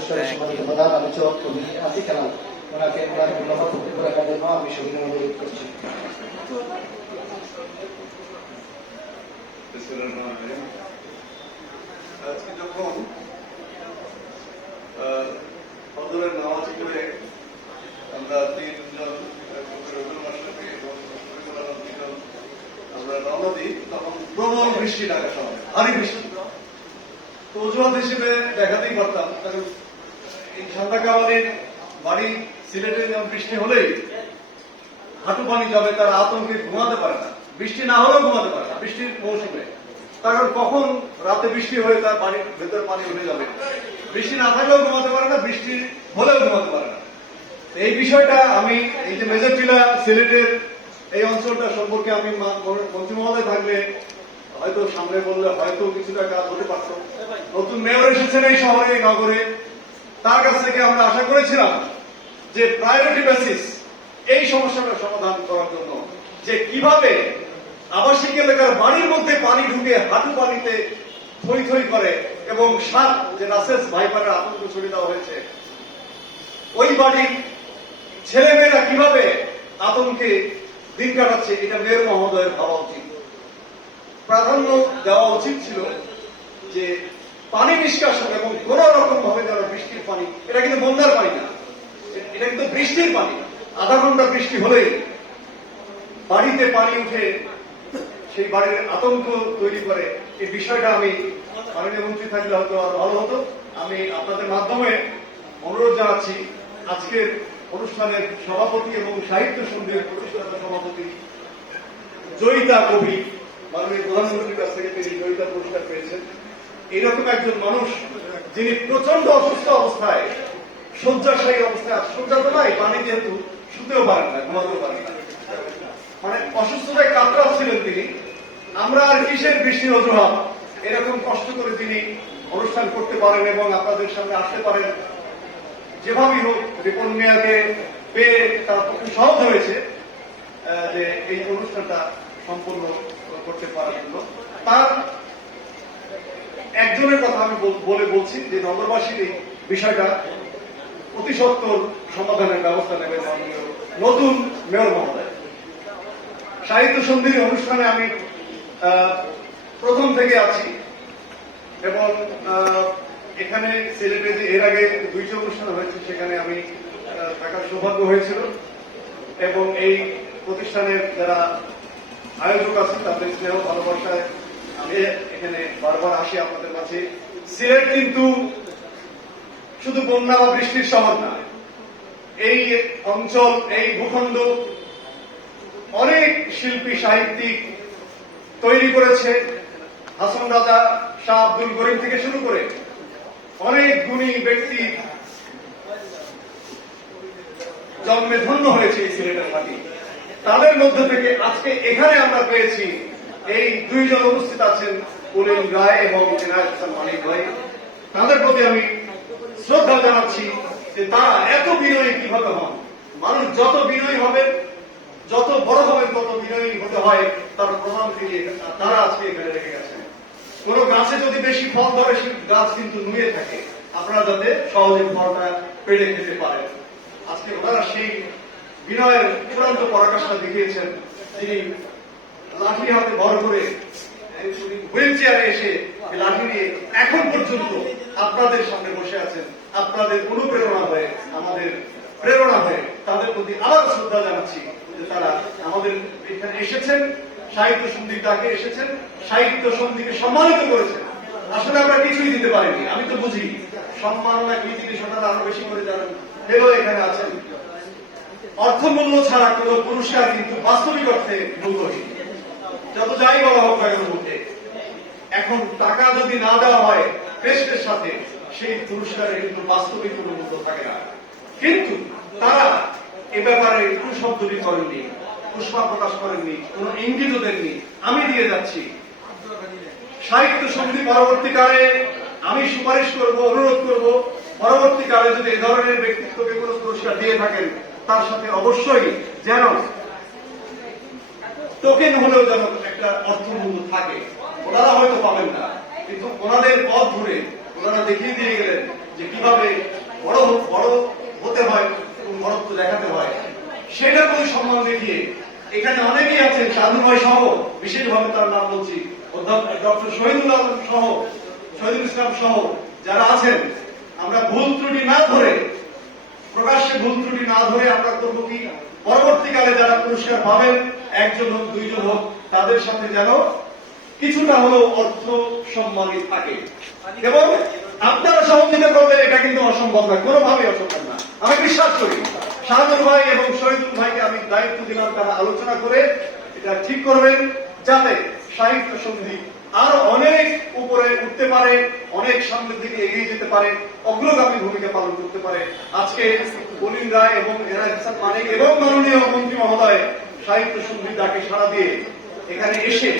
পুরস্কারের সম্মানিত প্রধান আলোচক কবি আতিক আনাম ওনাকে ওনার মূল্যবান বক্তব্য রাখার জন্য আমি সবিনয় অনুরোধ করছি। আজকে যখন ফজরের নামাজ পড়ে আমরা তিনজন আমরা রওনা দিই, তখন প্রবল বৃষ্টি ঢাকা শহরে, ভারী বৃষ্টি। তো অজুহাত হিসেবে দেখাতেই পারতাম, কারণ এই ঠান্ডা কাওয়ালির বাড়ি সিলেটে যেমন বৃষ্টি হলেই হাঁটু পানি যাবে, তারা আতঙ্কে ঘুমাতে পারে না, বৃষ্টি না হলেও ঘুমাতে পারে না বৃষ্টির মৌসুমে। কারণ কখন রাতে বৃষ্টি হয়ে তার বাড়ির ভেতরে পানি উঠে যাবে, বৃষ্টি না থাকলেও ঘুমাতে পারে না, বৃষ্টি হলেও ঘুমাতে পারে না। এই বিষয়টা আমি এই যে মেজরটিলা সিলেটের এই অঞ্চলটা সম্পর্কে আমি মন্ত্রী মহোদয় থাকলে হয়তো সামনে বললে হয়তো কিছুটা কাজ হতে পারত। নতুন মেয়র এসেছেন এই শহরে, এই নগরে, তার কাছ থেকে আমরা আশা করেছিলাম যে প্রায়োরিটি বেসিস এই সমস্যাটার সমাধান করার জন্য, যে কিভাবে আবাসিক এলাকার বাড়ির মধ্যে পানি ঢুকে হাঁটু পানিতে থই থই করে এবং সাপ যে রাসেস ভাইপারের আতঙ্ক ছড়িয়ে দেওয়া হয়েছে, ওই বাড়ির ছেলেমেয়েরা কিভাবে আতঙ্কে দিন কাটাচ্ছে, এটা মেয়র মহোদয়ের ভাবা উচিত। প্রাধান্য দেওয়া উচিত ছিল যে পানি নিষ্কাশন এবং কোন রকম ভাবে যারা বৃষ্টির পানি, এটা কিন্তু বন্যার পানি না, এটা কিন্তু বৃষ্টির পানি। আধা ঘন্টা বৃষ্টি হলেই বাড়িতে পানি উঠে সেই বাড়ির আতঙ্ক তৈরি করে। এই বিষয়টা আমি মাননীয় মন্ত্রী থাকলে হয়তো আরো ভালো হতো। আমি আপনাদের মাধ্যমে অনুরোধ জানাচ্ছি, আজকের অনুষ্ঠানের সভাপতি এবং সাহিত্য সন্ধির প্রতিষ্ঠাতা সভাপতি জয়িতা কবি, মাননীয় প্রধানমন্ত্রীর কাছ থেকে তিনি জয়িতা পুরস্কার পেয়েছেন। এইরকম একজন মানুষ যিনি প্রচন্ড অসুস্থ অবস্থায়, শয্যাশায়ী অবস্থায়, শয্যা তো নাই, পানি যেহেতু শুতেও পারেন না, ঘুমাতেও পারেন না, মানে অসুস্থতায় কাতরাচ্ছিলেন তিনি। আমরা আর কিসের বৃষ্টির অজুহাত, এরকম কষ্ট করে তিনি অনুষ্ঠান করতে পারেন এবং আপনাদের সামনে আসতে পারেন। যেভাবেই হোক রিপন মিয়াকে পেয়ে তার পক্ষে সহজ হয়েছে যে এই অনুষ্ঠানটা সম্পূর্ণ করতে পারার জন্য। তার একজনের কথা আমি বলছি যে নগরবাসীর এই বিষয়টা অতি সত্বর সমাধানের ব্যবস্থা নেবে মাননীয় নতুন মেয়র মহোদয়। সাহিত্য সন্ধির অনুষ্ঠানে আমি প্রথম থেকে আছি এবং এখানে সিলেটে যে এর আগে দুইটি অনুষ্ঠান হয়েছে সেখানে আমি থাকার সৌভাগ্য হয়েছিল এবং এই প্রতিষ্ঠানের যারা আয়োজক আছে তাদের স্নেহ ভালোবাসায় আমি এখানে বারবার আসি আপনাদের কাছে। সিলেট কিন্তু শুধু বন্যা বা বৃষ্টির শহর না, এই অঞ্চল, এই ভূখণ্ড অনেক শিল্পী সাহিত্যিক তৈরি করেছে। হাসন রাজা, শাহ আব্দুল করিম থেকে শুরু করে অনেক গুণী ব্যক্তি জন্মে ধন্য হয়েছে এই সিলেটের মাটি। তাদের মধ্যে থেকে আজকে এখানে আমরা পেয়েছি এই দুইজন উপস্থিত আছেন, পুলিন রায় এবং এনায়েত হাসান মানিক ভাই। তাদের প্রতি আমি শ্রদ্ধা জানাচ্ছি যে তারা এত বিনয়ী কিভাবে হন। মানুষ যত বিনয়ী হবেন, যত বড় হবেন, তত বিনয়ী হতে হয়, তার প্রমাণ থেকে তারা আজকে এখানে রেখে গেছেন। কোন গাছে যদি বেশি ফল ধরে সে গাছ কিন্তু নুয়ে থাকে, আপনারা যাতে সহজে ফলটা পেড়ে খেতে পারেন। আজকে ওনারা সেই বিনয়ের চূড়ান্ত পরাকাষ্ঠা দেখিয়েছেন। তিনি লাঠি হাতে ভর করে হুইল চেয়ারে এসে লাঠি নিয়ে এখন পর্যন্ত আপনাদের সামনে বসে আছেন, আপনাদের অনুপ্রেরণা হয়ে, আমাদের প্রেরণা হয়ে। তাদের প্রতি আবার শ্রদ্ধা জানাচ্ছি যে তারা আমাদের এখানে এসেছেন, সাহিত্য সন্ধির ডাকে এসেছেন, সাহিত্য সন্ধিকে সম্মানিত করেছেন। আসলে আমরা কিছুই দিতে পারিনি, আমি তো বুঝি সম্মাননা কি জিনিস, ওনারা আরো বেশি করে জানেন। ফেলো এখানে আছেন, অর্থমূল্য ছাড়া কোন পুরস্কার কিন্তু বাস্তবিক অর্থে মূল্যহীন, যত যাই বলা হোক না মুখে। এখন টাকা যদি না দেওয়া হয় পেস্টের সাথে, সেই পুরস্কারে কিন্তু বাস্তবিক কোন মূল্য থাকে না। কিন্তু তারা এ ব্যাপারে কুশব্দটি করেননি, পুষ্পা প্রকাশ করেননি, কোন ইঙ্গিত দেননি। আমি দিয়ে যাচ্ছি সাহিত্য সমিতি পরবর্তীকালে আমি সুপারিশ করব, অনুরোধ করব, পরবর্তীকালে যদি এ ধরনের ব্যক্তিত্বকে কোন পুরস্কার দিয়ে থাকেন তার সাথে অবশ্যই যেন টোকেন হলেও যেন একটা অর্থমূল্য থাকে। ওনারা হয়তো পাবেন না, কিন্তু ওনাদের পথ ধরে ওনারা দেখিয়ে দিয়ে গেলেন যে কিভাবে বড় বড় হতে হয় এবং বড়ত্ব দেখাতে হয়, সেটার প্রতি সম্মান দেখিয়ে এখানে অনেকেই আছেন, শাহাদুল ভাই সহ, বিশেষভাবে তার নাম বলছি, অধ্যাপক ডক্টর শহীদুল আলম সহ, শহীদুল ইসলাম সহ যারা আছেন, আমরা ভুল ত্রুটি না ধরে, প্রকাশ্যে ভুল ত্রুটি না ধরে আমরা করবো কি, পরবর্তীকালে যারা পুরস্কার পাবেন, একজন হোক দুইজন হোক, তাদের সাথে যেন কিছুটা হলেও অর্থ সম্মানই থাকে। এবং আপনারা সহযোগিতা করলে এটা কিন্তু অসম্ভব না, কোনোভাবেই অসম্ভব না। আমি বিশ্বাস করি শাহাদুল ভাই এবং শহীদুল ভাইকে আমি দায়িত্ব দিলাম, তারা আলোচনা করে এটা ঠিক করবেন যাতে সাহিত্য সন্ধি আরো অনেক উপরে উঠতে পারে, অনেক সামনের দিকে এগিয়ে যেতে পারে, অগ্রগামী ভূমিকা পালন করতে পারে। আজকে কলিন রায় এবং এনায়েত হাসান মানিক এবং মাননীয় মন্ত্রী মহোদয় সাহিত্য সন্ধির ডাকে সাড়া দিয়ে এখানে এসে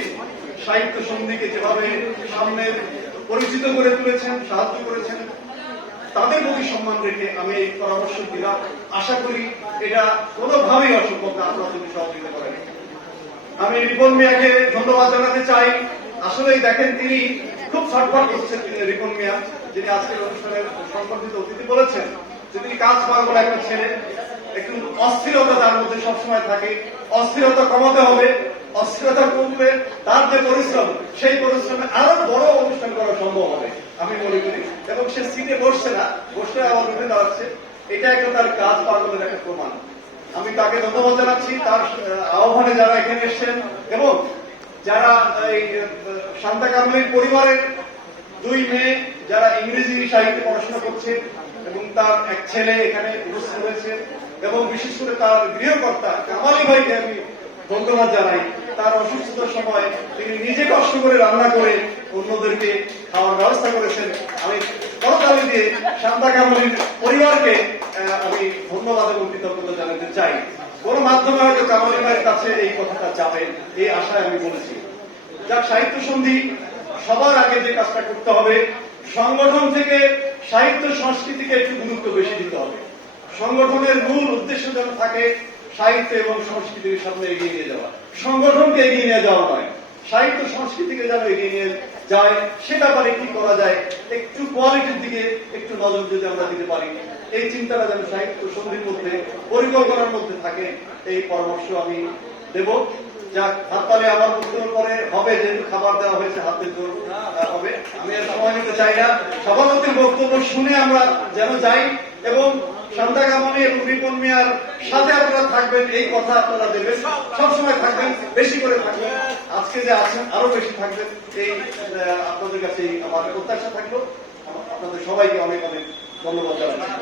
সাহিত্য সন্ধিকে যেভাবে সামনে পরিচিত করে তুলেছেন, সাহায্য করেছেন, তাদের প্রতি সম্মান রেখে আমি এই পরামর্শ দিলাম। আশা করি এটা কোনোভাবেই অসম্ভব না, আপনারা যদি সহযোগিতা করেন। আমি রিপন মিয়াকে ধন্যবাদ জানাতে চাই। আসলেই দেখেন, তিনি খুব ছটফট করছেন, তিনি রিপন মিয়া, যিনি আজকের অনুষ্ঠানের সম্পর্কিত অতিথি বলেছেন যে তিনি কাজ পাগল একটা ছেলে, একটু অস্থিরতা তার মধ্যে সবসময় থাকে, অস্থিরতা কমাতে হবে, অস্থিরতা কমলে তার যে পরিশ্রম, সেই পরিশ্রমে আরো বড় অনুষ্ঠান করা সম্ভব হবে আমি মনে করি। এবং সে সিটে বসছে না, বসে আবার উঠে দাঁড়াচ্ছে, এটা একটা তার কাজ পাগলের একটা প্রমাণ। আমি তাকে ধন্যবাদ জানাচ্ছি, তার আহ্বানে যারা এখানে এসছেন এবং যারা এই শান্তা কামলির পরিবারের দুই মেয়ে যারা ইংরেজি সাহিত্যে পড়াশোনা করছে এবং তার এক ছেলে এখানে উপস্থিত হয়েছে, এবং বিশেষ করে তার গৃহকর্তা কামালি ভাইকে আমি ধন্যবাদ জানাই। তার অসুস্থতার সময় তিনি নিজে কষ্ট করে রান্না করে অন্যদেরকে খাওয়ার ব্যবস্থা করেছেন। আমি করতালি দিয়ে শান্তা কামলির পরিবারকে আমি ধন্যবাদ এবং কৃতজ্ঞতা জানাতে চাই। কোন মাধ্যমে হয়তো কামালি ভাইয়ের কাছে এই কথাটা যাবে, এই আশায় আমি বলেছি। যাক, সাহিত্য সন্ধি সবার আগে যে কাজটা করতে হবে, সংগঠন থেকে সাহিত্য সংস্কৃতিকে একটু গুরুত্ব বেশি দিতে হবে। সংগঠনের মূল উদ্দেশ্য যেন থাকে সাহিত্য এবং সংস্কৃতির সামনে এগিয়ে নিয়ে যাওয়া, সংগঠনকে এগিয়ে নিয়ে যাওয়া নয়, সাহিত্য সংস্কৃতিকে যেন এগিয়ে নিয়ে যায়। সে ব্যাপারে কি করা যায়, একটু কোয়ালিটির দিকে একটু নজর যদি আমরা দিতে পারি, এই চিন্তাটা যেন সাহিত্য সন্ধির মধ্যে, পরিকল্পনার মধ্যে থাকে, এই পরামর্শ আমি দেব। যাক, হাততালি আমার বক্তব্য পরে হবে, যেহেতু খাবার দেওয়া হয়েছে, হাতে জোর হবে। আমি আর সময় নিতে চাই না, সভাপতির বক্তব্য শুনে আমরা যেন যাই এবং শান্তা কামলি এবং রিপন মিয়ার সাথে আপনারা থাকবেন, এই কথা আপনারা দেবেন, সবসময় থাকবেন, বেশি করে থাকবেন, আজকে যে আছেন আরো বেশি থাকবেন, এই আপনাদের কাছে আমার প্রত্যাশা থাকলো। আপনাদের সবাইকে অনেক অনেক ধন্যবাদ জানাচ্ছি।